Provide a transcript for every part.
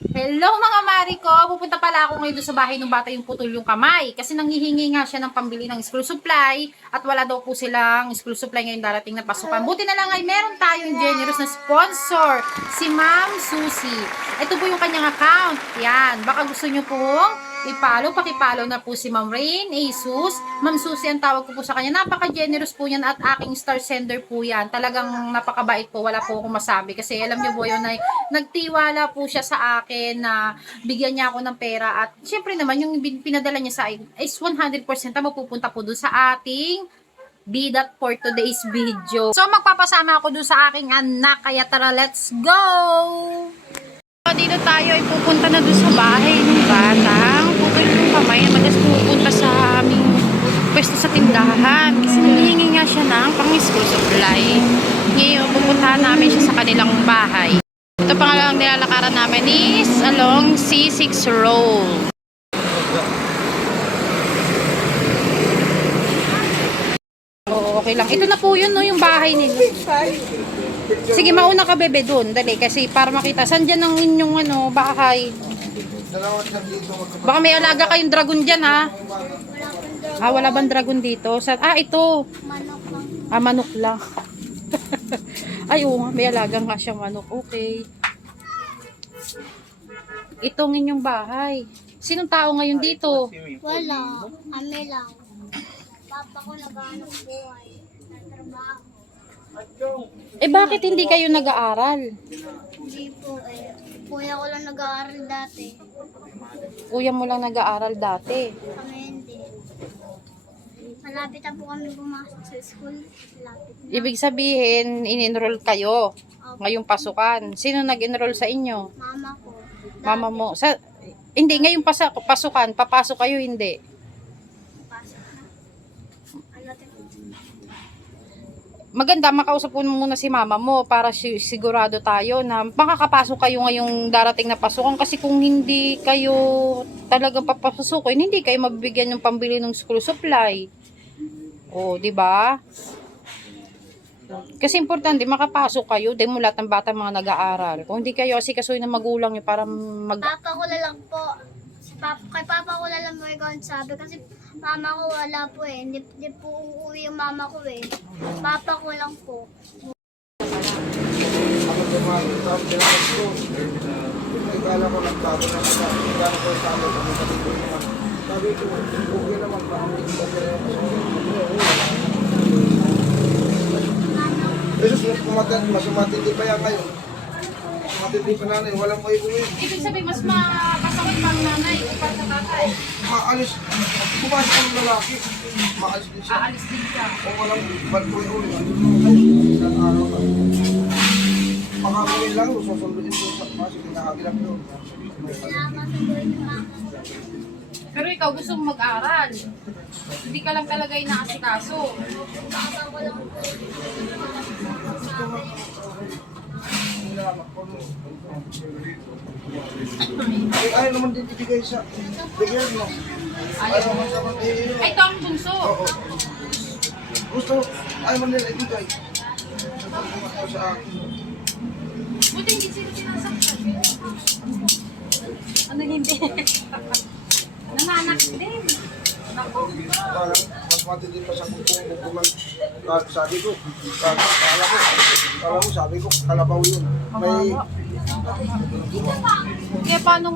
Hello mga mari ko! Pupunta pala ako ngayon sa bahay ng bata yung putol yung kamay. Kasi nanghihingi nga siya ng pambili ng school supply at wala daw po silang school supply ngayon darating na pasukan. Buti na lang ay meron tayong generous na sponsor, si Ma'am Susie. Ito po yung kanyang account. Yan. Baka gusto nyo pong i-follow, pakipollow na po si Ma'am Rain Asus. Ma'am Susie ang tawag ko po sa kanya. Napaka-generous po yan at aking star sender po yan. Talagang napakabait po. Wala po akong masabi. Kasi alam niyo po yun ay nagtiwala po siya sa akin na bigyan niya ako ng pera. At syempre naman yung pinadala niya sa akin is 100% na mapupunta po doon sa ating bidat for today's video. So magpapasama ako doon sa aking anak. Kaya tara, let's go! So, dito tayo ay pupunta na doon sa bahay ng batang na madalas pupunta sa aming pwesto sa tindahan kasi nangihingi nga siya ng pang school supply ngayon pupuntahan namin siya sa kanilang bahay ito pangalawang nilalakaran namin is along C6 Road Oo, okay lang. Ito na po yun, no, yung bahay nila. Sige, mauna ka, bebe, dun. Dali, kasi para makita. Saan dyan ang inyong, ano, bahay? Baka may alaga kayong dragon dyan, ha? Ah, wala bang dragon dito? Sa, ah, ito. Ah, manok lang. Ay, oo, may alaga nga siyang manok. Okay. Ito ang inyong bahay. Sinong tao ngayon dito? Wala. Kami lang. Papa ko naghahanap buhay. Nagtrabaho. Eh, bakit hindi kayo nag-aaral? Hindi po eh. Kuya ko lang nag-aaral dati. Kuya mo lang nag-aaral dati. Kami hindi. Malapit na po kami pumasok sa school. Malapit na. Ibig sabihin, in-enroll kayo Opo. ngayong pasukan. Sino nag-enroll sa inyo? Mama ko. Mama mo. Sa, hindi, ngayong pasa, pasukan, papasok kayo, hindi. Pasok na. Ano? Maganda, makausap mo muna si mama mo para si- sigurado tayo na makakapasok kayo ngayong darating na pasukan kasi kung hindi kayo talagang papasukin, hindi kayo mabibigyan ng pambili ng school supply. O, di ba? Kasi importante, makapasok kayo, mo lahat ng bata mga nag-aaral. Kung hindi kayo asikasuhin ng magulang nyo para mag... Papa ko na lang po. Si papa, kay papa ko na lang mo ikaw sabi kasi mama ko wala po eh. Hindi, hindi po uuwi yung mama ko eh. Papa ko lang po. Ako tumagal sa pinapag ko. Ikala ko nagbago na siya. Ikala ko sa amin, kami sabi ko naman. Sabi ko, okay naman ba ang ito ko Jesus, kumatin, mas matindi pa yan ngayon. Matindi pa nanay, walang may uwi. Ibig sabihin, mas makasakit pang nanay kumpara sa tatay. Maalis, pumasok ang lalaki. Maalis din siya. Aalis din siya. Kung walang boy uwi. Ilang araw ka. Makakawin lang, susunduin ko sa kasi mama ko. Pero ikaw gusto mong mag-aral. Hindi ka lang talaga inaasikaso. Lang po. Ay, ayaw naman din ibigay sa bigyan mo. Ayaw naman sa eh, Ay, ito ang bunso. Oo. Gusto, ayaw man nila ibigay. Sa akin. Buti hindi sila sinasaktan. Ano hindi? Nanganak din. Naku. Parang mas matindi pa sa kung bukuman. Sabi ko, kala ko, kala ko, sabi ko, kalabaw yun. May, Kaya paano,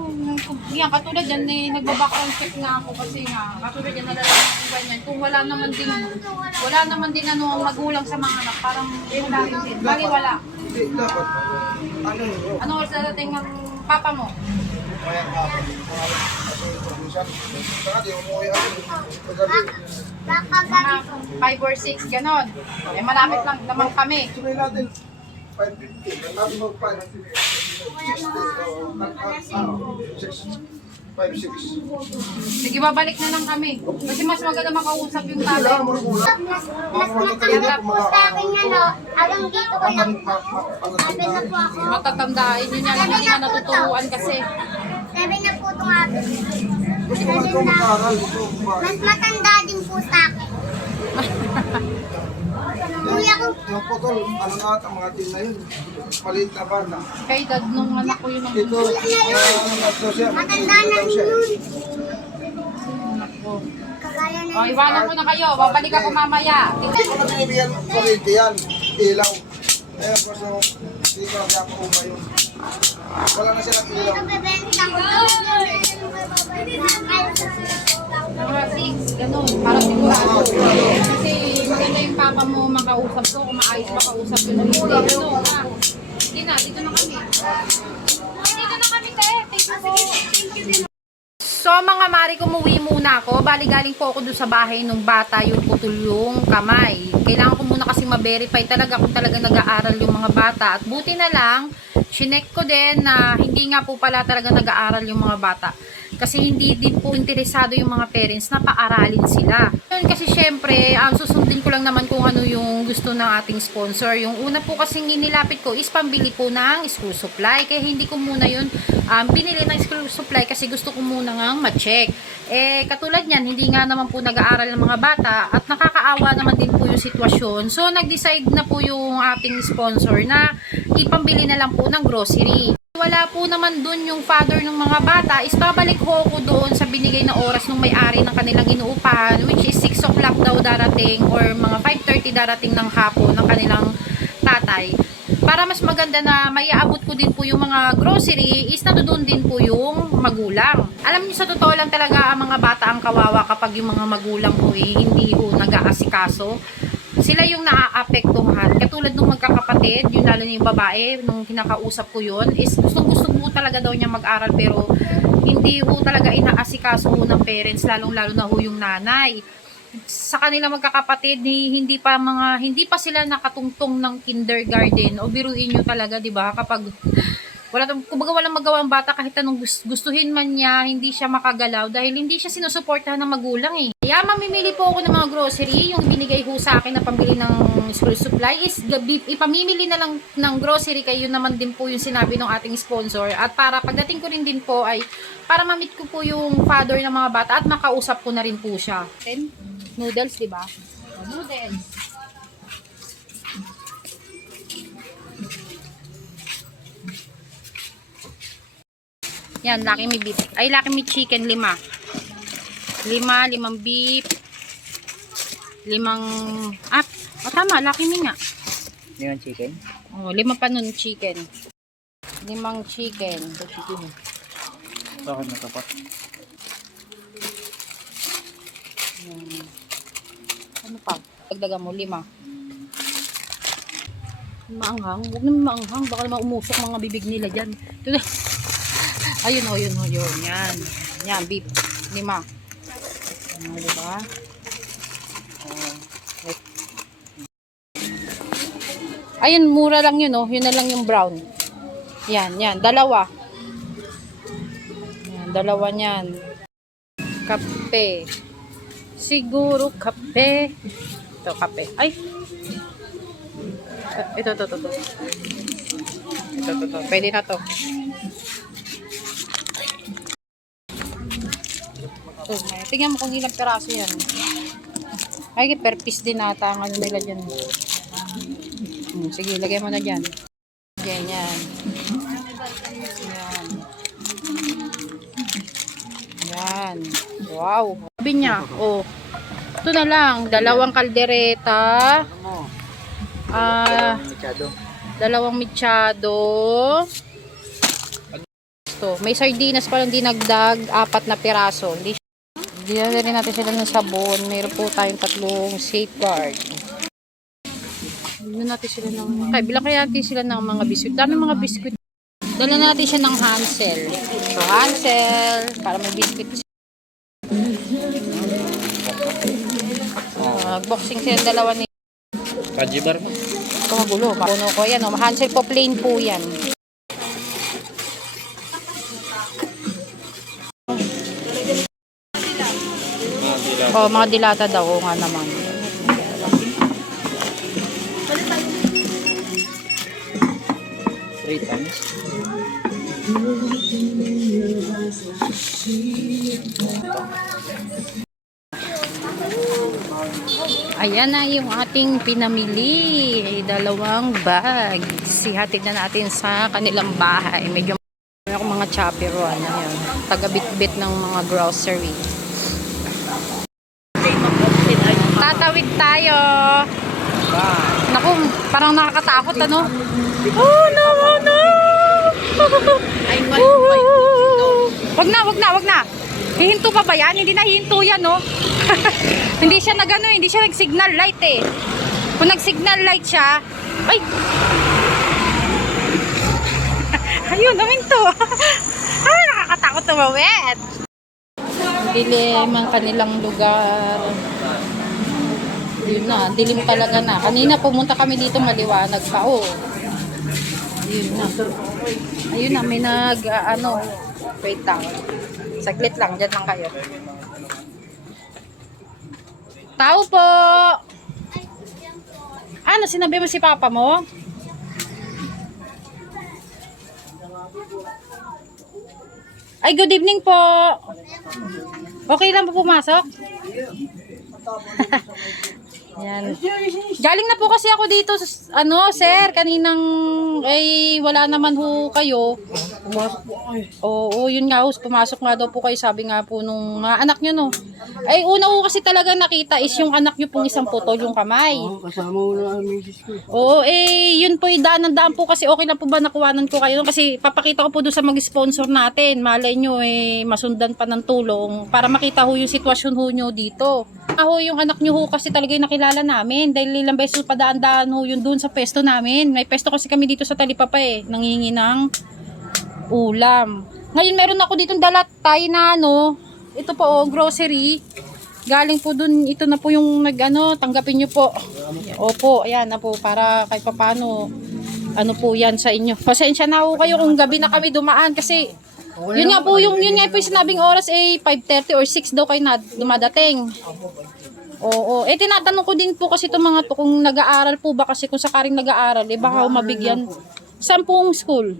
yan, katulad yan, eh, nagbabackground check nga ako kasi nga, katulad yan, nalalaman ko ganyan. Kung wala naman din, wala naman din ano ang magulang sa mga anak, parang wala din. Bali wala. ano oras dadating ang papa mo? kaya kasi minsan, saka di umuwi ako, Mga 5 or 6, ganon. Eh, malapit lang naman kami. Sunay natin, 550. Natin mo 5. 5-6. Sige, babalik na lang kami. Kasi mas maganda makausap yung tatay. Mas, mas matanda po sa akin ano, hanggang dito ko lang po. Sabi na po ako. Matatandaan yun yan, hindi na natuturuan kasi. Sabi na po itong ate. Mas matanda din po sa akin. Kuya ko, Yung putol, ano na ata mga team na yun. Maliit na bata. Kay dad nung anak ko yun ang Ito, ano siya? matanda na Ito yun. anak ko. Kagaya na O, iwanan ko na kayo. Babalik ako mamaya. Hindi ko na binibigyan ng kuryente yan. Ilaw. Ayun po, so, hindi ko na kaya pauma yun. Wala na silang ilaw. Nabibenta ko. Mga 6, ganun. Para sigurado. Kasi maganda yung papa mo makausap ko. Kung maayos makausap ko. Hindi, ano, ha? Hindi na, dito na kami. Dito na kami, te. Thank you po. So mga mari, kumuwi muna ako. Bali galing po ako doon sa bahay nung bata yung putol yung kamay. Kailangan ko muna kasi ma-verify talaga kung talaga nag-aaral yung mga bata. At buti na lang, chinek ko din na hindi nga po pala talaga nag-aaral yung mga bata. Kasi hindi din po interesado yung mga parents na paaralin sila. Yun kasi syempre, ang susundin ko lang naman kung ano yung gusto ng ating sponsor. Yung una po kasing inilapit ko is pambili po ng school supply. Kaya hindi ko muna yun um, binili ng school supply kasi gusto ko muna nga ma-check. Eh, katulad niyan, hindi nga naman po nag-aaral ng mga bata at nakakaawa naman din po yung sitwasyon. So, nag-decide na po yung ating sponsor na ipambili na lang po ng grocery. Wala po naman dun yung father ng mga bata is babalik ho ko doon sa binigay na oras ng may-ari ng kanilang inuupahan which is 6 o'clock daw darating or mga 5.30 darating ng hapon ng kanilang tatay para mas maganda na maiaabot ko din po yung mga grocery is nandoon din po yung magulang. Alam niyo sa totoo lang talaga ang mga bata ang kawawa kapag yung mga magulang po eh, hindi ho nag-aasikaso. Sila yung naaapektuhan. Katulad nung magkakapatid, yung lalo yung babae, nung kinakausap ko yun, is gustong gusto po talaga daw niya mag-aral pero hindi ho talaga inaasikaso ho ng parents, lalong lalo na ho yung nanay. Sa kanila magkakapatid hindi pa mga hindi pa sila nakatungtong ng kindergarten. O biruin nyo talaga 'di ba? Kapag wala tong kumbaga walang magawa ang bata kahit anong gus- gustuhin man niya hindi siya makagalaw dahil hindi siya sinusuportahan ng magulang eh. Kaya mamimili po ako ng mga grocery. Yung binigay ho sa akin na pambili ng school supply is ipamimili na lang ng grocery. Kayo naman din po yung sinabi ng ating sponsor. At para pagdating ko rin din po ay para mamit ko po yung father ng mga bata at makausap ko na rin po siya. Then, noodles, di ba? Noodles. Yan, laki may beef. Ay, laki may chicken, lima. Lima, limang beef. Limang, ah, oh, tama, laki mi nga. Limang chicken? Oh, lima pa nun chicken. Limang chicken. Bakit natapat? Yan. Ano pa? Dagdagan mo, lima. Maanghang. Huwag naman maanghang. Baka naman umusok mga bibig nila dyan. Ito na. Ayun, oh, yun, oh, yun. Yan. Yan, beef. Lima. Ano, diba? Oh. Ayun, mura lang yun, oh. Yun na lang yung brown. Yan, yan. Dalawa. Yan, dalawa niyan. Kape. Siguro kape. Ito, kape. Ay! Ito, ito, ito, ito. Ito, ito, ito. Pwede na to. Ito, may- tingnan mo kung ilang peraso yan. Ay, per piece din ata ang ano nila dyan. Hmm, sige, lagay mo na dyan. Yan, yan. Yan. Wow. Sabi niya, oh. Ito na lang, dalawang kaldereta. Ah, dalawang mechado. Ito, may sardinas pa lang dinagdag, apat na piraso. Hindi na rin natin sila ng sabon. Mayroon po tayong tatlong safeguard. Bilan natin sila ng... Kaya bilang kaya natin sila ng mga biskuit. Dami mga biskuit. Dala natin siya ng Hansel. So, Hansel, para may biskuit siya. Ah, boxing sila dalawa ni Kajibar mo. ito magulo. Makuno ko yan. Oh. Hansel po plain po yan. Oh, mga dilata daw. Nga naman. Three times. Ayan na yung ating pinamili. Dalawang bag. Sihatid na natin sa kanilang bahay. Medyo ako mga chopper ano yan. Taga-bit-bit ng mga grocery. Tatawid tayo. Naku, parang nakakatakot ano. Oh, no, no. Wag na, wag na, wag na. Hihinto pa ba yan? Hindi na hihinto yan, no? hindi siya nagano, hindi siya nag-signal light eh. Kung nag-signal light siya, ay! Ayun, naminto. ah, nakakatakot tumawid. Dilim ang kanilang lugar. Yun na, dilim talaga na. Kanina pumunta kami dito maliwanag pa, oh. Ayun na. Ayun na, may nag, ah, ano, wait lang. Saglit lang, dyan lang kayo. Tao po! Ano, sinabi mo si papa mo? Ay, good evening po. Okay lang po pumasok? Yan. Galing na po kasi ako dito, ano, sir, kaninang, ay, wala naman ho kayo. Oo, yun nga, ho, pumasok nga daw po kayo, sabi nga po nung mga anak nyo, no. Ay, una ko kasi talaga nakita is yung anak nyo pong isang putol yung kamay. Kasama mo na ang misis ko. Oo, eh, yun po yung daan ng daan po kasi okay lang po ba nakuhanan ko kayo? Kasi papakita ko po doon sa mag-sponsor natin. Malay nyo, eh, masundan pa ng tulong para makita ho yung sitwasyon ho nyo dito. Ako yung anak nyo ho kasi talaga yung nakilala namin dahil ilang beses pa daan-daan ho yun doon sa pesto namin. May pesto kasi kami dito sa Talipapa eh, nangingi ng ulam. Ngayon meron ako ditong dala tayo na ano, ito po oh, grocery. Galing po dun, ito na po yung nag ano, tanggapin nyo po. Opo, ayan na po, para kahit papano, ano po yan sa inyo. Pasensya na po kayo kung gabi na kami dumaan kasi yun nga po yung yun nga po yung sinabing oras eh 5:30 or 6 daw kayo na dumadating. Oo, eh tinatanong ko din po kasi itong mga to kung nag-aaral po ba kasi kung sakaring nag-aaral eh baka mabigyan. Saan pong school?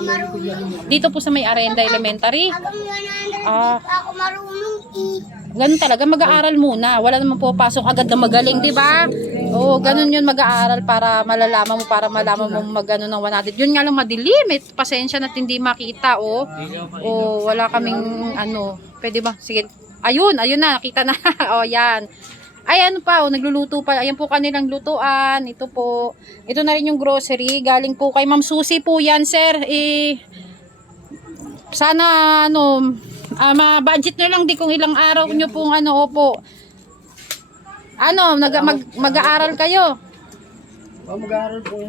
Marunong. Dito po sa may Arenda Elementary. Hanggang 100 Ah. ako marunong eh. Ganun talaga, mag-aaral muna. Wala naman po pasok agad na magaling, di ba? Oo, ganun yun mag-aaral para malalaman mo, para malaman mo magano ng 100. Yun nga lang madilim, eh. pasensya na hindi makita, oh. Oh, wala kaming ano, pwede ba? Sige. Ayun, ayun na, nakita na. oh, yan. Ay, ano pa, oh, nagluluto pa. Ayan po kanilang lutuan. Ito po. Ito na rin yung grocery. Galing po kay Ma'am Susie po yan, sir. Eh, sana ano ah, ma-budget nyo lang di kung ilang araw nyo pong ano opo ano nag, mag, mag-aaral kayo Oh, mag-aaral po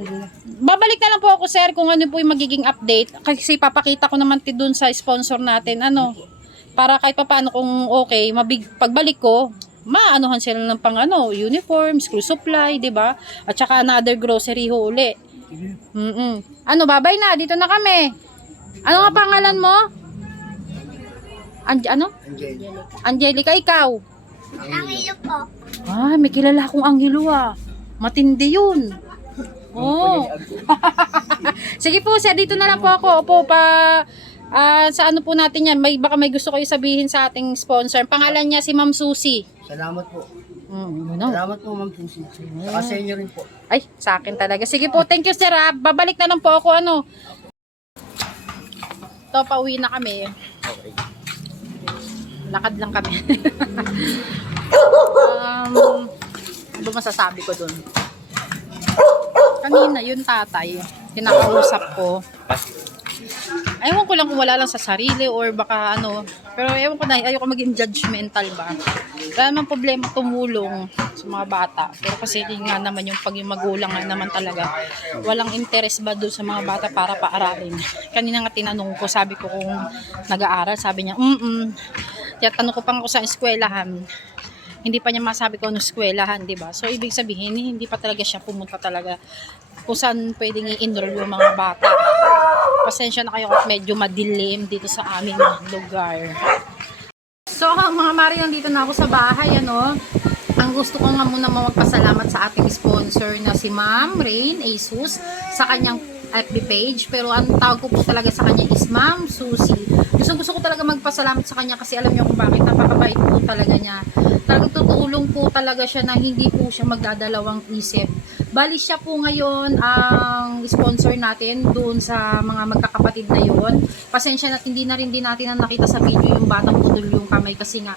babalik na lang po ako sir kung ano po yung magiging update kasi papakita ko naman ti dun sa sponsor natin ano para kahit papaano kung okay mabig pagbalik ko maanuhan sila ng pang ano uniform school supply di ba at saka another grocery ho uli Mm ano babay na dito na kami ano nga pangalan mo Anj ano Angel. Angelica ikaw Ang ilo po. Ah, may kilala akong anghelo ah. Matindi yun. Oh. Sige po, sir, dito na lang po ako. Opo, pa ah, sa ano po natin yan, may, baka may gusto kayo sabihin sa ating sponsor. Pangalan niya si Ma'am Susie. Salamat po. Mm, ano? Salamat po, Ma'am Susie. Saka sa inyo rin po. Ay, sa akin talaga. Sige po, thank you sir ah. Babalik na lang po ako ano. Ito, pauwi na kami. Okay. Lakad lang kami. um, ano masasabi ko dun? Kanina, yun tatay, kinakausap ko. Ewan ko lang kung wala lang sa sarili or baka ano. Pero ewan ko na, ayoko maging judgmental ba. Wala naman problema tumulong sa mga bata. Pero kasi yun nga naman yung pag yung magulang naman talaga. Walang interest ba doon sa mga bata para paaralin. Kanina nga tinanong ko, sabi ko kung nag-aaral, sabi niya, mm Kaya tanong ko pang ako sa eskwelahan, hindi pa niya masabi ko ano eskwelahan, di ba? So, ibig sabihin, hindi pa talaga siya pumunta talaga kung saan pwedeng i-enroll yung mga bata. Pasensya na kayo kung medyo madilim dito sa aming lugar. So, mga Mari, nandito na ako sa bahay, ano? Ang gusto ko nga muna magpasalamat sa ating sponsor na si Ma'am Rain Asus sa kanyang FB page. Pero ang tawag ko po talaga sa kanya is Ma'am Susie. Gusto, gusto ko talaga magpasalamat sa kanya kasi alam niyo kung bakit. Napakabait po talaga niya. Talagang tutulong po talaga siya na hindi po siya magdadalawang isip. Bali siya po ngayon ang sponsor natin doon sa mga magkakapatid na yon. Pasensya na hindi na rin din natin na nakita sa video yung batang putol yung kamay kasi nga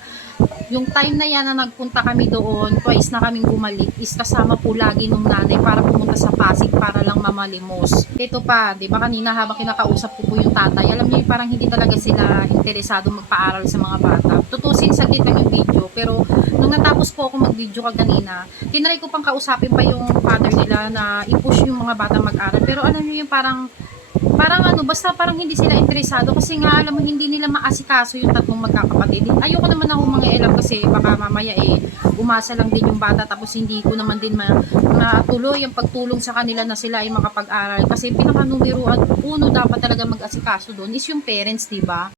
yung time na yan na nagpunta kami doon, twice na kaming bumalik, is kasama po lagi nung nanay para pumunta sa Pasig para lang mamalimos. Ito pa, di ba kanina habang kinakausap ko po yung tatay, alam niyo parang hindi talaga sila interesado magpaaral sa mga bata. Tutusin saglit lang yung video, pero nung natapos po ako mag-video kaganina, tinry ko pang kausapin pa yung father nila na i-push yung mga bata mag-aral. Pero alam niyo yung parang parang ano, basta parang hindi sila interesado kasi nga alam mo hindi nila maasikaso yung tatlong magkakapatid. Ayoko naman ako mga elam kasi baka mamaya eh umasa lang din yung bata tapos hindi ko naman din ma matuloy ang pagtulong sa kanila na sila ay makapag-aral kasi pinaka numero at uno dapat talaga mag-asikaso doon is yung parents, di ba?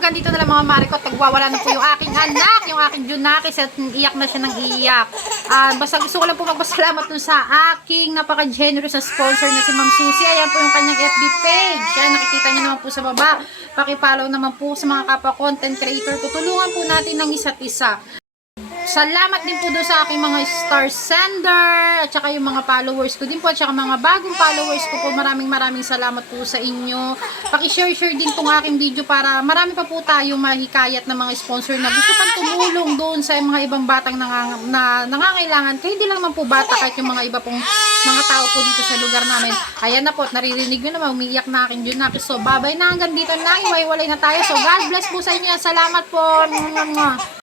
Hanggang dito na lang mga Mariko, tagwawala na po yung aking anak, yung aking Junakis at iyak na siya ng iyak. Ah, basta gusto ko lang po magpasalamat dun sa aking napaka-generous na sponsor na si Ma'am Susie. Ayan po yung kanyang FB page. Yan, nakikita niyo naman po sa baba. Pakipollow naman po sa mga kapwa content creator ko. Tulungan po natin ng isa't isa. Salamat din po doon sa aking mga star sender at saka yung mga followers ko din po at saka mga bagong followers ko po. Maraming maraming salamat po sa inyo. Paki-share-share din tong aking video para marami pa po tayong mahikayat na mga sponsor na gusto pang tumulong doon sa mga ibang batang nangang, na nangangailangan. Kaya hindi lang naman po bata kahit yung mga iba pong mga tao po dito sa lugar namin. Ayan na po, at naririnig nyo naman, umiiyak na aking Junaki. So, babay na hanggang dito na. Iwaiwalay na tayo. So, God bless po sa inyo. Salamat po.